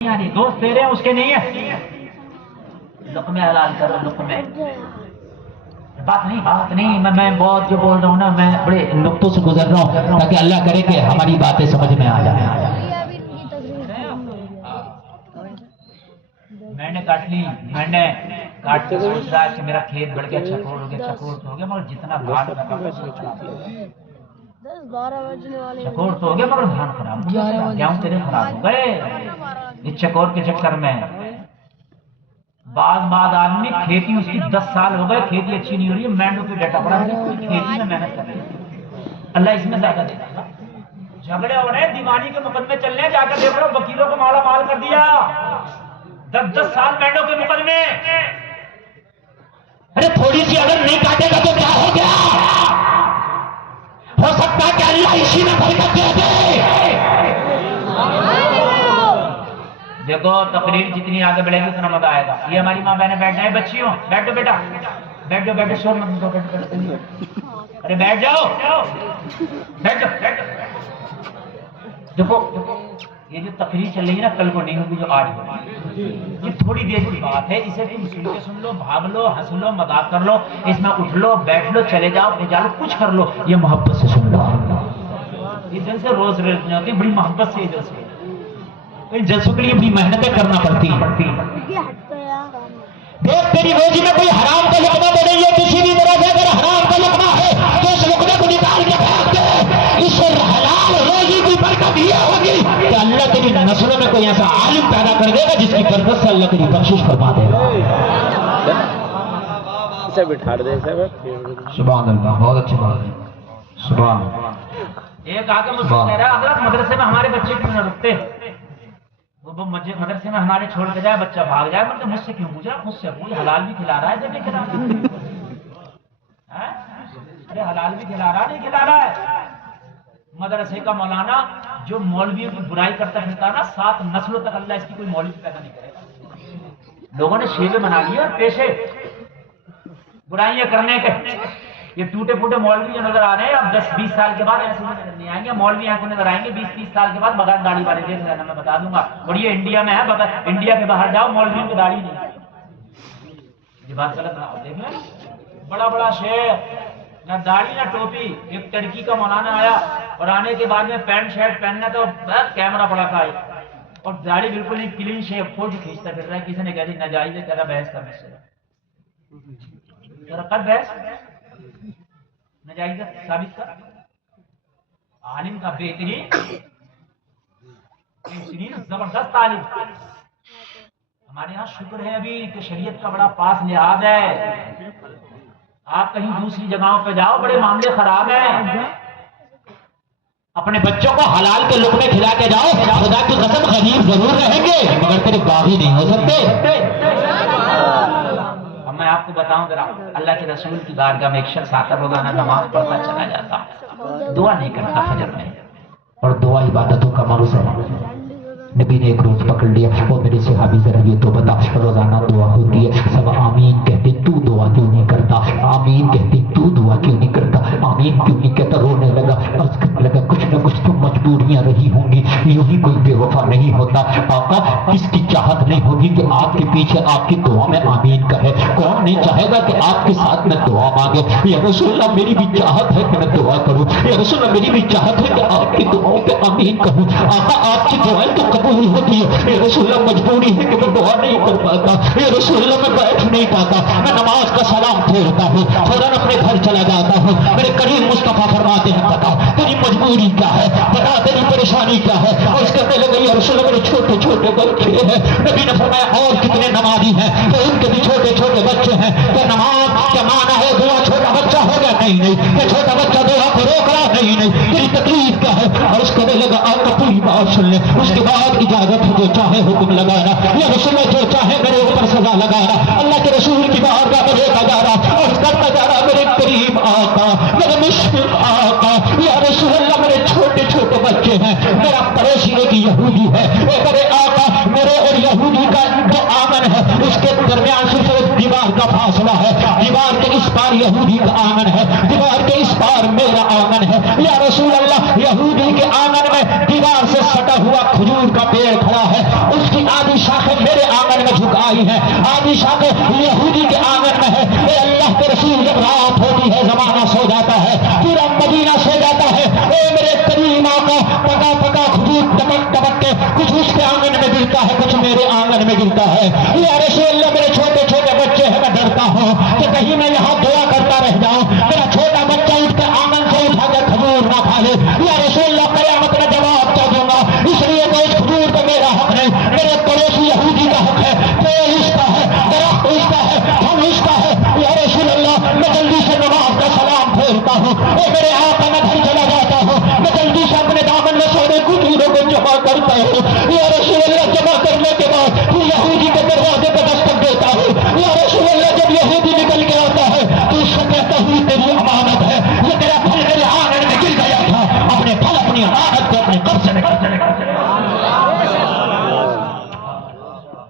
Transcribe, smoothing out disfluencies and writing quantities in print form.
یعنی دوست دے رہے ہیں اس کے نہیں ہے. لقمے حلال کرو لقمے. بات نہیں میں بہت جو بول رہا ہوں نا میں بڑے نقطوں سے گزر رہا ہوں تاکہ اللہ کرے کہ ہماری باتیں سمجھ میں آ جائیں. میں نے کاٹ لی میں نے کاٹ کے سوچ رہا کہ میرا کھیت بڑھ گیا چکور ہو گیا مگر جتنا بھاگ چکور تو ہو گیا مگر دھان خراب ہو گیا گیہوں تیرے خراب ہو گئے اس چکور کے چکر میں. بعض آدمی کھیتی اس کی 10 سال ہو گئے کھیتی اچھی نہیں ہو رہی ہے مینڈو پہ ڈٹا پڑا ہے کھیتی میں محنت کر رہی ہے اللہ اس میں زیادہ دے گا. جھگڑے ہو رہے ہیں دیوانی کے مقدمے چل رہے ہیں جا کر دیکھ لو وکیلوں کو مالا مال کر دیا 10 سال مینڈو کے مقدمے. ارے تھوڑی سی اگر نہیں کاٹے گا تو کیا ہو گیا ہو سکتا ہے کہ اللہ اسی میں برکت دے دے. دیکھو تقریر جتنی آگے بڑھے گی اتنا مزہ آئے گا. یہ ہماری ماں بہنیں بیٹھ جائیں بچیوں بیٹھو بیٹا بیٹھو شور مت دو ارے بیٹھ جاؤ بیٹھ جاؤ. دیکھو یہ جو تقریر چل رہی ہے نا کل کو نہیں ہوگی جو آج ہوگی. یہ تھوڑی دیر کی بات ہے اسے تم سن کے سن لو بھاگ لو ہنس لو مذاق کر لو اس میں اٹھ لو بیٹھ لو چلے جاؤ جا لو کچھ کر لو. یہ محبت سے سن لو. یہ دل سے روز نہیں ہوتی بڑی محبت سے ادھر سے ان جلسوں کے لیے بڑی محنتیں کرنا پڑتی ہیں. دیکھ تیری روزی میں کوئی حرام کا لقمہ تو نہیں ہے کسی بھی طرح سے اگر حرام کا لقمہ ہے تو اس لقمے کو نکال کے پھینک دے. اس سے حلال روزی کی برکت یہ ہوگی کہ اللہ تیری نسلوں میں کوئی ایسا عالم پیدا کر دے گا جس کی برکت سے اللہ تیری بخشش فرما دے گا. اسے بٹھا دے سبحان اللہ بہت اچھی بات ہے. سبحان اللہ. ایک آگے مجھ سے کہہ رہا ہے حضرت مدرسے میں ہمارے بچے کیوں نہ رکتے وہ مدرسے میں ہمارے چھوڑ کے جائے بچہ بھاگ جائے مطلب مجھ سے کیوں پوچھا مجھ سے پوچھ حلال بھی کھلا رہا ہے جب نہیں کھلا ارے حلال بھی کھلا رہا نہیں کھلا رہا ہے. مدرسے کا مولانا جو مولویوں کی برائی کرتا پھرتا نا 7 نسلوں تک اللہ اس کی کوئی مولوی پیدا نہیں کرے گا. لوگوں نے شیوے بنا لیے اور پیشے برائیاں کرنے کے. یہ ٹوٹے پھوٹے مولوی جو نظر آ رہے ہیں اب 10-20 سال کے بعد ایسے نظر نہیں آئیں گے. مولوی ایسے نظر آئیں گے 20-30 سال کے بعد بغیر داڑھی والے دیکھ لینا میں بتا دوں گا. اور یہ انڈیا میں ہے بغیر انڈیا کے باہر جاؤ مولویوں کی داڑھی نہیں. یہ بات غلط نہ ہو دیکھ لیں بڑا شہر نہ داڑھی نہ ٹوپی. ایک ترکی کا مولانا آیا اور آنے کے بعد میں پینٹ شرٹ پہننا تو کیمرہ پڑا تھا اور داڑھی بالکل نہیں کلین شیپ فوٹو کھینچتا پھر رہا ہے. کسی نے کہہ دی ناجائز ہے کہہ رہا بحث کرنے سے کر بحث ناجائز ثابت کر. عالم کا بہترین زبردست عالم. ہمارے یہاں شکر ہے ابھی کہ شریعت کا بڑا پاس لحاظ ہے. آپ کہیں دوسری جگہوں پہ جاؤ بڑے معاملے خراب ہیں. اپنے بچوں کو حلال کے لقمے کھلا کے جاؤ خدا کی قسم غریب ضرور رہیں گے مگر تیرے باغی نہیں ہو سکتے. اب میں آپ کو بتاؤں ذرا اللہ کے رسول کی بارگاہ میں ایک شخص آتا روزانہ نماز پڑھتا چلا جاتا دعا نہیں کرتا فجر میں اور دعا عبادتوں کا معروف ہے. نبی نے ایک روز پکڑ لیا وہ میرے صحابی ذرا یہ تو بتا روزانہ دعا ہوتی ہے سب آمین کہتے تو دعا کیوں نہیں کرتا آمین کہتے تو دعا کیوں نہیں کرتا آمین کیوں نہیں کہتا. رونے لگا عرض کرنے لگا کچھ نہ کچھ تو مجبوریاں رہی ہوں گی یوں ہی کوئی بے وفا نہیں ہوتا. آقا کس کی چاہت نہیں ہوگی کہ آپ کے پیچھے آپ کی دعا میں آمین کہے. کون نہیں چاہے گا کہ آپ کے ساتھ میں دعا مانگے. یا رسول اللہ میری بھی چاہت ہے کہ میں دعا کروں. یا رسول اللہ میری بھی چاہت ہے کہ آپ کی دعاؤں پہ آمین کہوں. آقا آپ کی دعائیں تو قبول ہوتی ہے. یا رسول اللہ مجبوری ہے کہ میں دعا نہیں کر پاتا. یا رسول اللہ میں بیٹھ نہیں پاتا میں نماز کا سلام پھیرتا ہوں فوراً اپنے گھر چلا جاتا ہوں. میرے کریم مصطفیٰ فرماتے ہیں بتا تیری مجبوری کیا ہے بتا تیری پریشانی کیا ہے. اور اس کہنے لگے یا رسول اللہ میرے چھوٹے چھوٹے بچے ہیں. نبی نے فرمایا اور کتنے نمازی ہیں تو ان کے بھی چھوٹے چھوٹے بچے ہیں. کہ نماز کیا معنی ہے دعا چھوٹا بچہ ہوگا نہیں کہ چھوٹا بچہ دعا کو روک رہا نہیں تیری تکلیف کیا ہے. اور اس کہنے لگا آپ پوری بات سن لیں. اس کے بعد اجازت جو چاہے حکم لگانا یا رسول اللہ جو چاہے میرے اوپر سزا لگانا. اللہ کے رسول کی بارگاہ میں لیتا جا رہا اور کرتا جا رہا میرے قریب آقا میرے مشفق آقا یا رسول اللہ میرے چھوٹے چھوٹے بچے ہیں. میرا پڑوسی ایک یہودی ہے میرے آقا میرے اور یہودی کا جو آنگن ہے اس کے درمیان صرف ایک دیوار کا فاصلہ ہے. دیوار کے اس پار یہودی کا آنگن ہے دیوار کے اس پار میرا آنگن ہے. یا رسول اللہ یہودی کے آنگن میں دیوار سے سٹا ہوا کھجور کا پیڑ کھڑا ہے اس کی یہودی کے آنگن میں ہے، اے اللہ کے رسول جب رات ہوتی ہے زمانہ سو جاتا ہے، پورا مدینہ سو جاتا ہے، اے میرے کریم آقا پکا پکا کھجور ٹپک ٹپک کے کچھ اس کے آنگن میں گرتا ہے، کچھ میرے آنگن میں گرتا ہے۔ یا رسول اللہ میرے چھوٹے چھوٹے بچے ہیں، میں ڈرتا ہوں کہ کہیں میں یہاں دعا کرتا رہ جاؤں، میرا چھوٹا بچہ اٹھ کے آنگن سے اٹھا کے کھجور نہ کھا لے۔ یا رسول اللہ قیامت میں جواب کیا دوں گا؟ اس لیے کہ اس کھجور پہ میرا حق نہیں، میرے پڑوسی یہودی کا حق ہے،